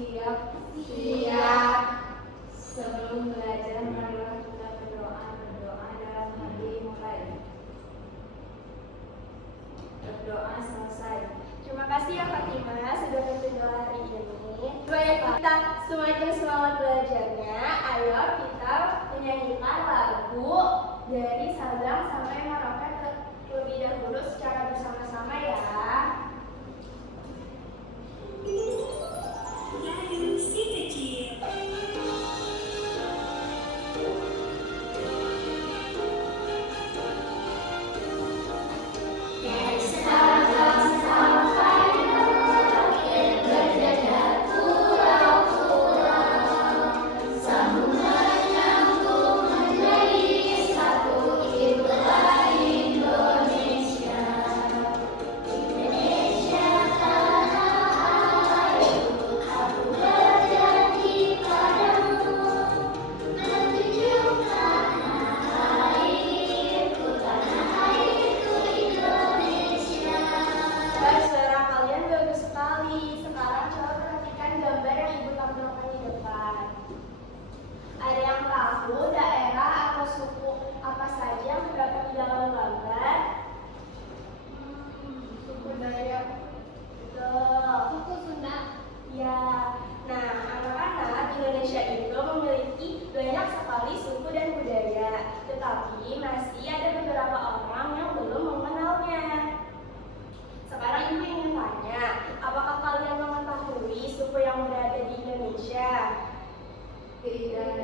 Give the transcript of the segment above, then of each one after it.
Siap. Siap. Sebelum belajar, marilah kita berdoa dalam hati mulai. Berdoa selesai. Terima kasih ya Fatimah sudah berdoa hari ini. Baik, kita semakin semangat belajarnya. Ayo kita menyanyikan lagu dari Sabang sampai Merauke terlebih dahulu secara bersama-sama ya. Lalu si kecil. Dari Sabang sampai Merauke berjajah pulau-pulau, sambungan nyambung menjadi satu, itulah Indonesia. Indonesia tanah airku, aku berjanji padamu, menjunjung tanah airku Indonesia. Guys, suara kalian bagus sekali. Sekarang coba perhatikan gambar yang ibu tampilkan di depan. Ada yang tahu daerah atau suku apa saja yang terdapat di dalam gambar? Suku Dayak. Betul. Suku Sunda. Ya. Nah, anak-anak, Indonesia itu memiliki banyak sekali suku dan budaya, tetapi masih ada beberapa orang yang belum mengenalnya. Sekarang ibu ingin tanya, apakah kalian mengetahui suku yang berada di Indonesia? Tidak.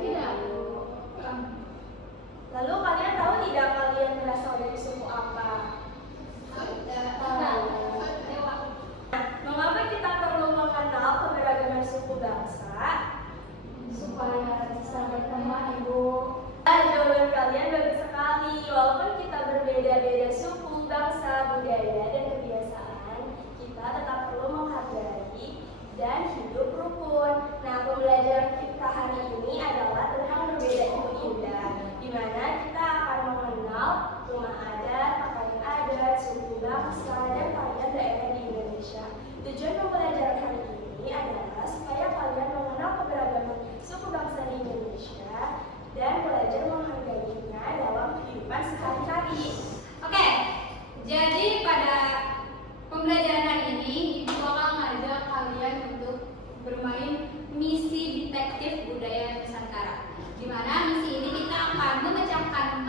Lalu kalian tahu tidak kalian berasal dari suku apa? Nah, mengapa kita perlu mengenal keberagaman suku bangsa? Supaya bisa berteman, Ibu. Jawaban kalian bagus sekali. Walaupun kita berbeda-beda suku, bangsa, budaya, dan kebiasaan, kita tetap perlu menghargai dan hidup rukun. Nah, pembelajaran kita hari ini adalah tentang berbeda itu indah, di mana kita akan mengenal rumah adat, pakaian adat, suku bangsa, dan varian daerah di Indonesia. Tujuan pembelajaran hari ini adalah supaya kalian mengenal keberagaman suku bangsa di Indonesia dan belajar menghargainya dalam kehidupan sehari-hari. Oke, jadi pada pembelajaran hari ini Ibu bakal ngajak kalian untuk bermain misi detektif budaya Nusantara. Di mana misi ini kita akan memecahkan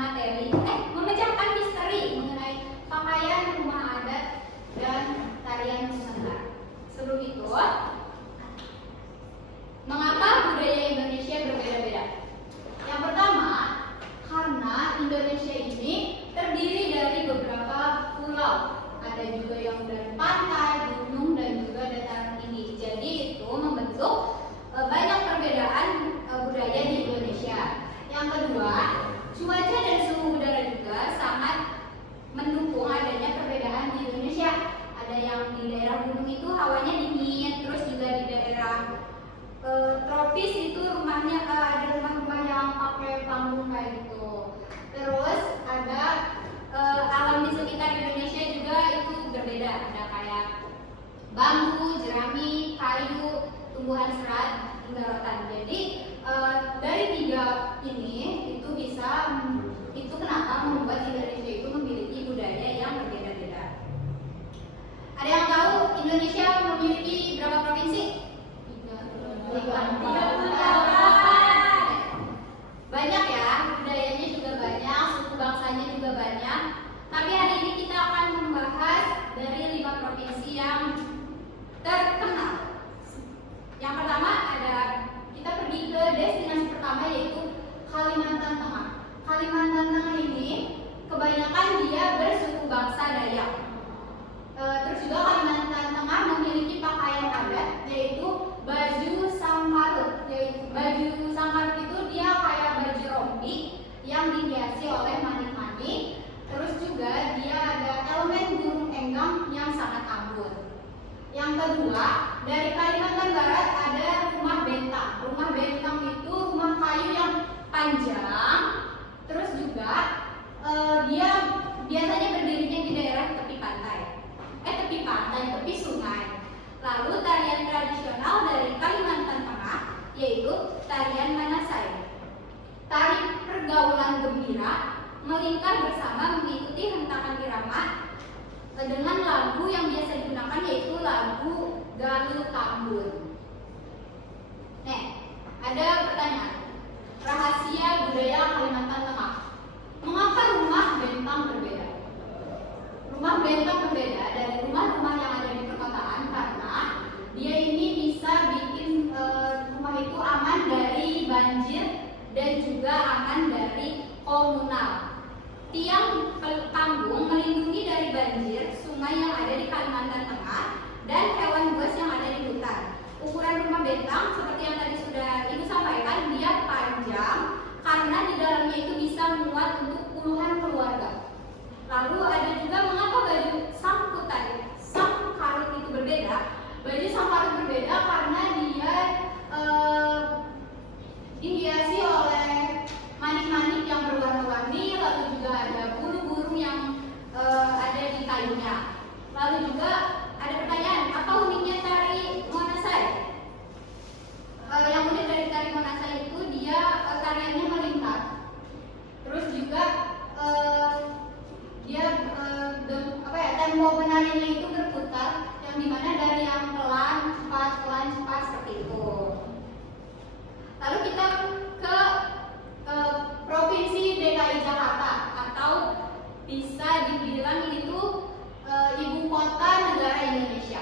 misteri mengenai pakaian, rumah adat, dan tarian Nusantara. Sebelum itu, mengapa budaya Indonesia berbeda-beda? Yang pertama, karena Indonesia ini terdiri dari beberapa pulau. Ada juga yang dari pantai, gunung, dan juga dataran tinggi. Jadi itu membentuk banyak perbedaan budaya di Indonesia. Yang kedua, cuaca dan suhu udara juga sangat mendukung adanya perbedaan di Indonesia. Ada yang di daerah gunung itu hawanya dingin, terus juga di daerah tropis itu rumahnya ada rumah-rumah yang pakai panggung kayak gitu. Terus ada alam di sekitar Indonesia juga itu berbeda. Ada kayak bambu, jerami, kayu, tumbuhan serat, hingga rotan. Jadi dari tiga ini itu kenapa membuat Indonesia itu memiliki budaya yang berbeda-beda. Ada yang tahu Indonesia memiliki berapa provinsi? 38. Banyak ya, budayanya juga banyak, suku bangsanya juga banyak. Tapi hari ini kita akan membahas dari 5 provinsi yang terkenal. Yang pertama kita pergi ke destinasi pertama yaitu Kalimantan Tengah. Kalimantan Tengah ini kebanyakan dia bersuku bangsa Dayak. Terus juga Kalimantan Tengah memiliki pakaian adat yaitu baju sangkarut. Baju sangkarut itu dia kayak baju rompi yang dihiasi oleh manik-manik. Terus juga dia ada elemen burung enggang yang sangat anggun. Yang kedua, dari Kalimantan Barat ada rumah bentang. Rumah bentang itu rumah kayu yang panjang. Terus juga dia biasanya berdirinya di daerah tepi pantai, tepi sungai. Lalu tarian tradisional dari Kalimantan pergaulan gembira melingkar bersama mengikuti hentakan irama dengan lagu yang biasa digunakan, yaitu lagu Galuh Tambun. Nih, ada pertanyaan. Rahasia budaya Kalimantan Tengah. Mengapa rumah bentang berbeda? Rumah bentang berbeda dari rumah-rumah yang ada di perkotaan karena dia ini bisa bikin rumah itu aman dari banjir dan juga aman dari komunal. Tiang panggung melindungi dari banjir sungai yang ada di Kalimantan Tengah dan hewan buas yang ada di hutan. Ukuran rumah bentang seperti yang tadi sudah Ibu sampaikan, dia panjang karena di dalamnya itu bisa muat untuk puluhan keluarga. Lalu ada juga mengapa baju sang karut itu berbeda. Baju sang karut berbeda karena dia dihiasi oleh manik-manik yang berwarna-warni, lalu juga ada bulu-bulu yang ada di kayunya. Lalu juga ada pertanyaan, apa uniknya tari Monasai? Yang unik dari tari Monasai itu dia tariannya melingkar. Terus juga dia tempo penariannya itu berputar, yang dimana dari yang pelan, cepat seperti itu. Lalu kita ke Provinsi DKI Jakarta, atau bisa dibilang ini tuh ibu kota negara Indonesia.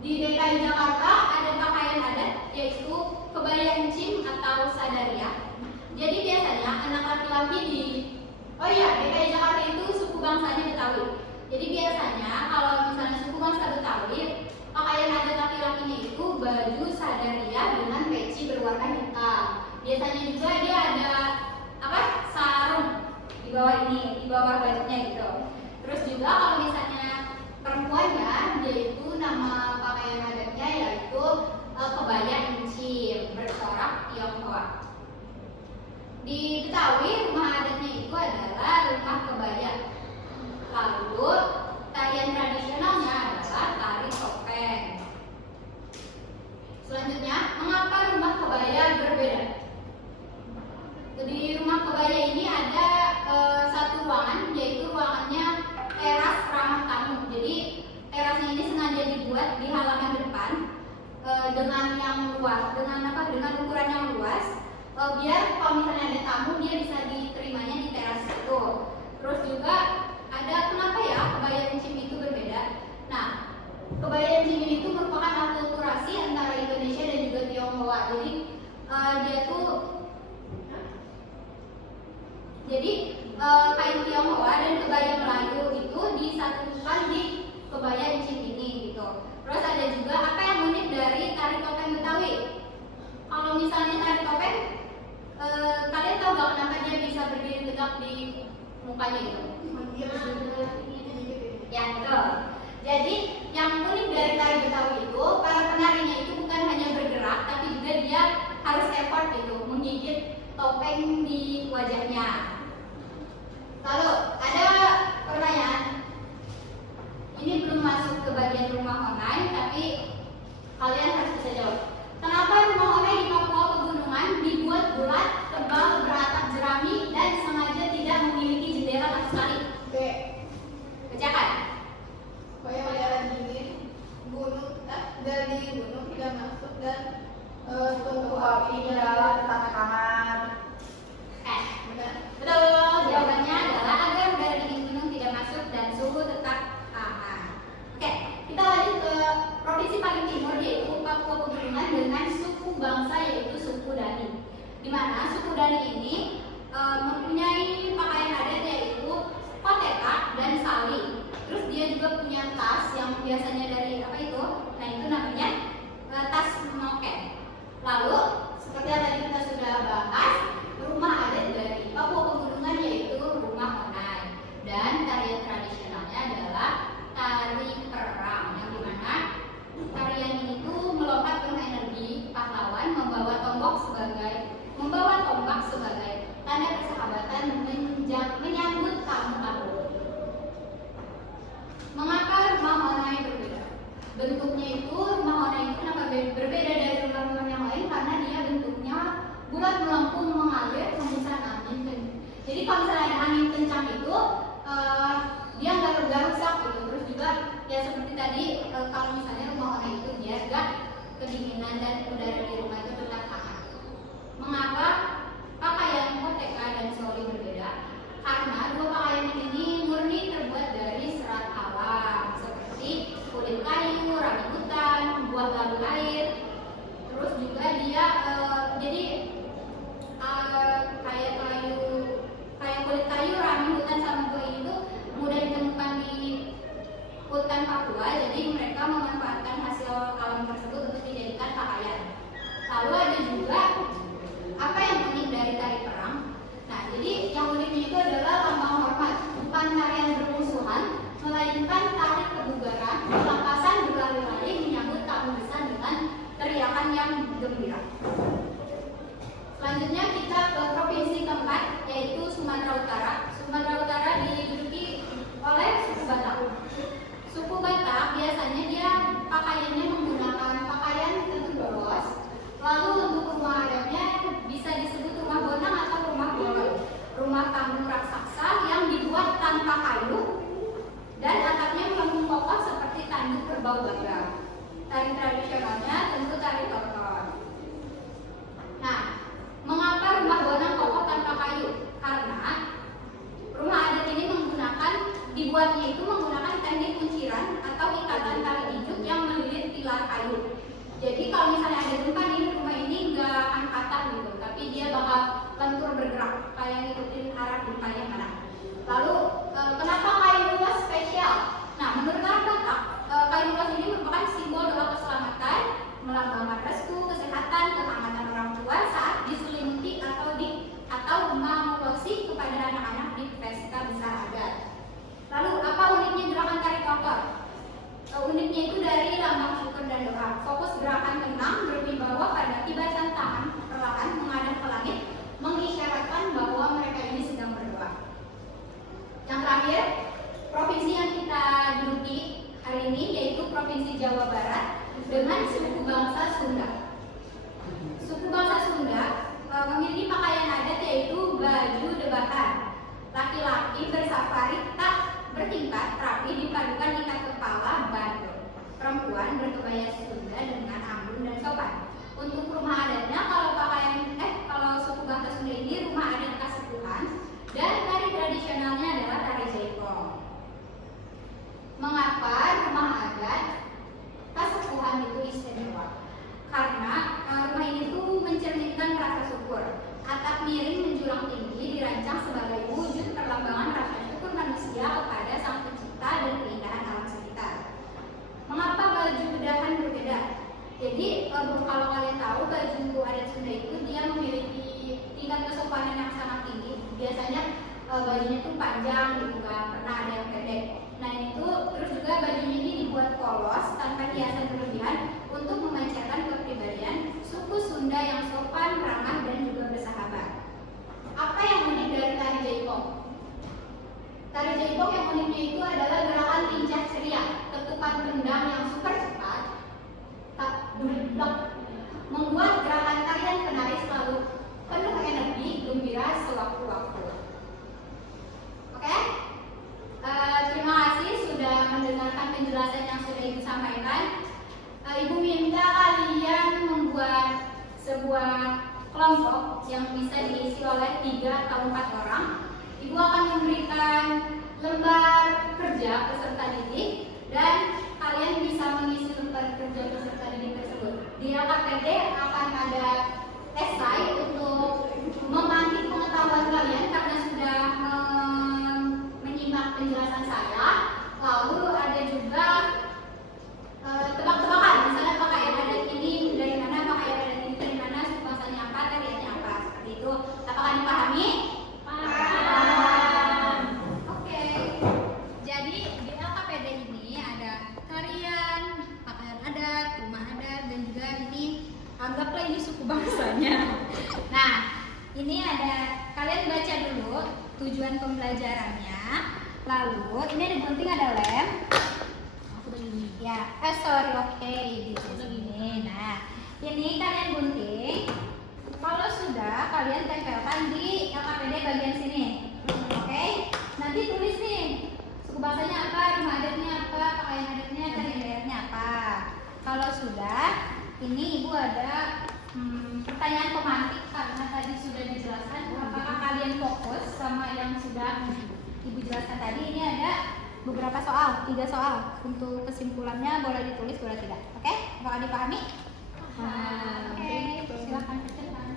Di DKI Jakarta ada pakaian adat, yaitu kebaya encim atau sadaria. Jadi biasanya anak laki-laki DKI Jakarta itu suku bangsanya Betawi. Jadi biasanya kalau misalnya suku bangsa Betawi, pakaian adat laki-lakinya itu baju sadaria dengan peci berwarna hitam. Biasanya juga dia ada sarung di bawah ini, di bawah bajunya gitu. Terus juga kalau misalnya perempuannya, yaitu nama pakaian adatnya yaitu kebaya encim bercorak Tionghoa. Di Betawi rumah adatnya itu adalah rumah kebaya. Lalu tarian tradisionalnya adalah tari topeng. Selanjutnya, mengapa rumah kebaya berbeda? Di rumah kebaya ini ada satu ruangan, yaitu ruangannya teras ramah tamu. Jadi terasnya ini sengaja dibuat di halaman depan dengan yang luas, dengan ukuran yang luas, biar kalau misalnya ada tamu dia bisa diterimanya di teras itu. Terus juga ada kenapa ya kebaya encim itu berbeda? Nah, kebaya encim itu merupakan akulturasi antara Indonesia dan juga Tionghoa. Jadi kain Tionghoa dan kebaya Melayu itu disatukan di kebaya encim ini gitu. Terus ada juga apa yang unik dari tari topeng Betawi? Kalau misalnya tari topeng, kalian tahu gak kenapa dia bisa berdiri tegak di mukanya gitu? Ya betul. Jadi yang unik dari tari Betawi itu, para penarinya itu bukan hanya bergerak, tapi juga dia harus effort gitu, menggigit topeng di wajahnya. Lalu ada pertanyaan, ini belum masuk ke bagian rumah online, tapi kalian harus bisa jawab. Kenapa rumah online di Papua Pegunungan dibuat bulat, tebal, beratap jerami, dan sengaja tidak memiliki jendela sama sekali? Bacakan. Supaya aliran dingin dari gunung tidak masuk dan tungku api dalam tanah. Benar. Betul. Jawabannya adalah agar udara dingin gunung tidak masuk dan suhu tetap aman. Oke, kita lanjut ke provinsi paling timur, yaitu Papua Pegunungan dengan suku bangsa yaitu suku Dani. Di mana suku Dani ini mempunyai pakaian adat yaitu koteka dan sali. Terus dia juga punya tas yang biasanya dari apa itu? Nah itu namanya tas moken. Lalu seperti yang tadi kita sudah bahas, rumah adat dari Papua Pegunungan yaitu rumah Honai. Dan tarian tradisionalnya adalah tari perang, yang dimana tarian ini tuh melompat penuh energi pahlawan membawa tombak sebagai tanda persahabatan menyambut tamu-tamu. Mengapa rumah Honai berbeda? Bentuknya itu rumah Honai itu kenapa berbeda dari rumah-rumah yang lain? Karena rebahan. Laki-laki bersafari tak bertingkat rapi dipadukan ikat kepala bandel. Perempuan berkebaya Sunda dengan anggun dan sopan. Untuk rumah adatnya, kalau suku Bangsa Sunda ini rumah adat Kasepuhan dan tari tradisionalnya adalah tari jaipong. Mengapa rumah adat Kasepuhan itu istimewa? Karena rumah ini tuh mencerminkan rasa syukur. Atap miring menjulang tinggi dirancang sebagai wujud perlambangan rasa syukur manusia kepada Sang Pencipta dan keindahan alam sekitar. Mengapa baju bedahan berbeda? Jadi kalau kalian tahu baju adat Sunda itu dia memiliki tingkat kesopanan yang sangat tinggi. Biasanya bajunya tuh panjang gitu kan, pernah ada yang pendek. Nah itu terus juga bajunya ini dibuat polos tanpa hiasan berlebihan untuk memancarkan kepribadian suku Sunda yang sopan, ramah dan juga bersahabat. Apa yang unik dari tari jaipong? Tari jaipong yang uniknya itu adalah gerakan lincah ceria, ketukan kendang yang super cepat, tak berblok, membuat gerakan tarian penari selalu penuh energi, gembira sewaktu-waktu. Oke? Terima kasih sudah mendengarkan penjelasan yang sudah Ibu sampaikan. Ibu minta kalian membuat sebuah kelompok yang bisa diisi oleh 3 atau 4 orang. Ibu akan memberikan lembar kerja peserta didik dan kalian bisa mengisi lembar kerja peserta didik tersebut. Di LKPD akan ada esai untuk memantik pengetahuan kalian karena sudah menyimak penjelasan saya. Lalu ada juga tebak-tebakan, misalnya pakaian adat ini dari mana, pakaian adat ini dari mana, suku bangsanya apa, tariannya apa, seperti itu. Apakah dipahami? Paham. Oke. Jadi di LKPD ini ada tarian, pakaian adat, rumah adat, dan juga ini anggaplah ini suku bangsanya. Nah, ini ada, kalian baca dulu tujuan pembelajarannya. Lalu ini ada gunting, ada lem. Ya, di sini. Nah, ini kalian gunting. Kalau sudah, kalian tempelkan di LKPD bagian sini. Oke? Nanti tulis nih suku bangsanya apa, rumah adatnya apa, pakaian adatnya, tarian daerahnya apa. Kalau sudah, ini Ibu ada pertanyaan pemantik karena tadi sudah dijelaskan. Apakah kalian fokus sama yang sudah Ibu jelaskan tadi? Ini ada beberapa soal, 3 soal. Untuk kesimpulannya boleh ditulis, boleh tidak. Oke? Apakah dipahami? Oke, silakan kerjakan.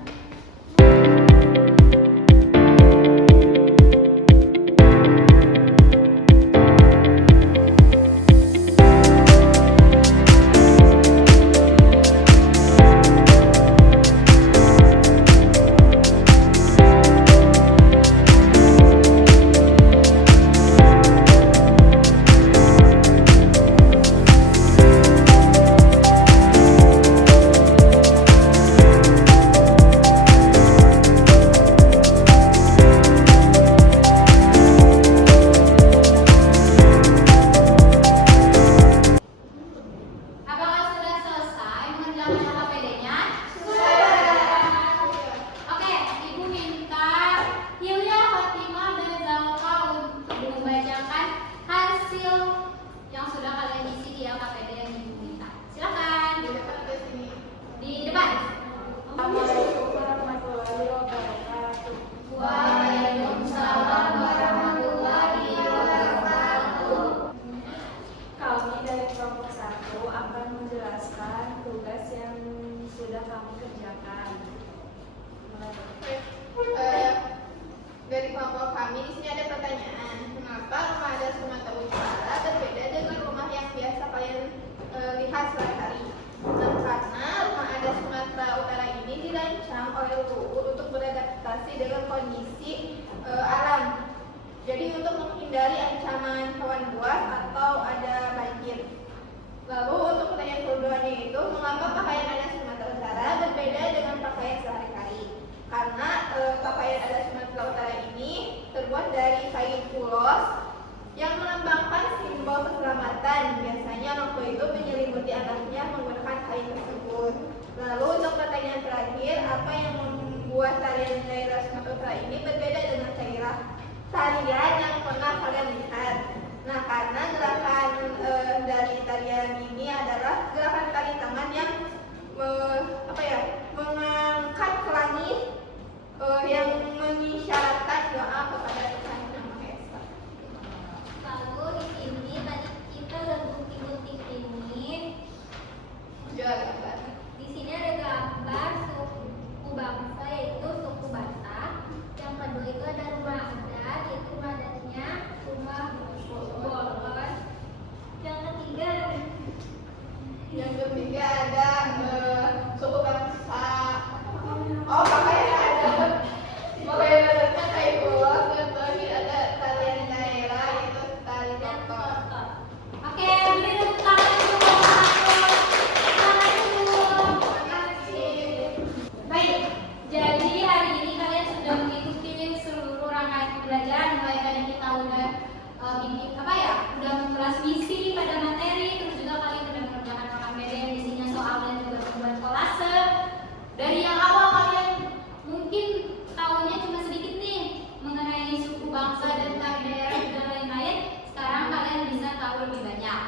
Dari kelompok kami di sini ada pertanyaan, mengapa rumah adat Sumatera Utara berbeda dengan rumah yang biasa kalian lihat sehari-hari? Karena rumah adat Sumatera Utara ini dirancang oleh leluhur untuk beradaptasi dengan kondisi alam. Jadi untuk menghindari ancaman hewan buas atau ada banjir. Lalu untuk pertanyaan keduanya itu, mengapa pakaian adat Sumatera Utara berbeda dengan pakaian sehari-hari? Karena pakaian adat Sumatera Utara ini terbuat dari kain ulos yang melambangkan simbol keselamatan. Biasanya orang tua itu menyelimuti anaknya menggunakan kain tersebut. Lalu untuk pertanyaan terakhir, apa yang membuat tarian daerah Sumatera Utara ini berbeda dengan tarian pembelajaran, mulai tadi kita udah udah mengulas misi pada materi, terus juga kalian udah mengerjakan KKPD yang isinya soal dan juga membuat kolase. Dari yang awal kalian mungkin tahunya cuma sedikit nih mengenai suku bangsa dan tari daerah dan lain-lain. Sekarang kalian bisa tahu lebih banyak.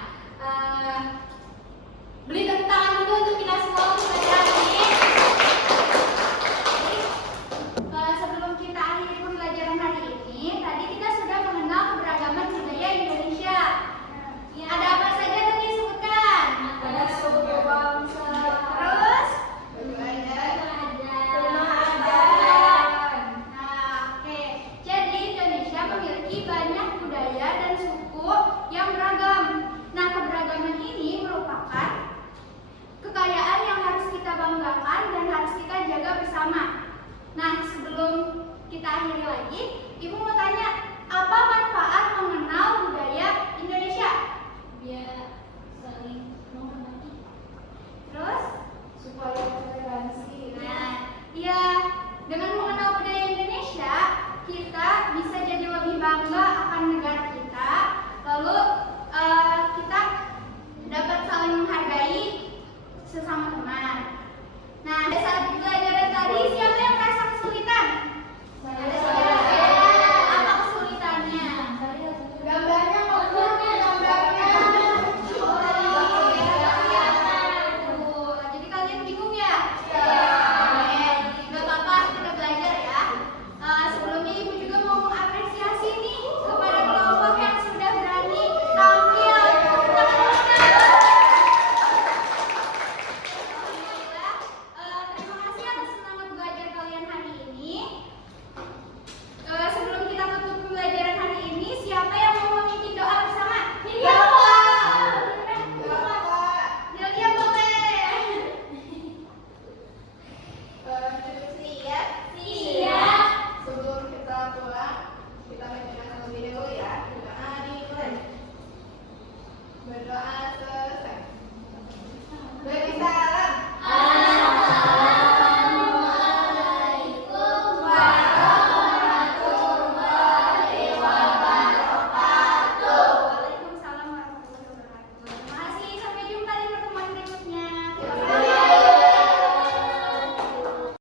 Beri tepuk tangan dulu untuk kita semua untuk pelajaran ini. Sebelum kita akhiri pembelajaran hari ini, tadi kita sudah mengenal keberagaman budaya Indonesia. Ada apa saja tadi sebutkan? Ada suku bangsa, Terus? rumah Nah, oke. Jadi Indonesia memiliki banyak budaya dan suku yang beragam. Nah, keberagaman ini merupakan kekayaan yang harus kita banggakan dan harus kita jaga bersama. Nah, sebelum kita akhiri lagi, Ibu mau tanya, apa manfaat mengenal budaya Indonesia? Biar saling menghormati. Terus? supaya kita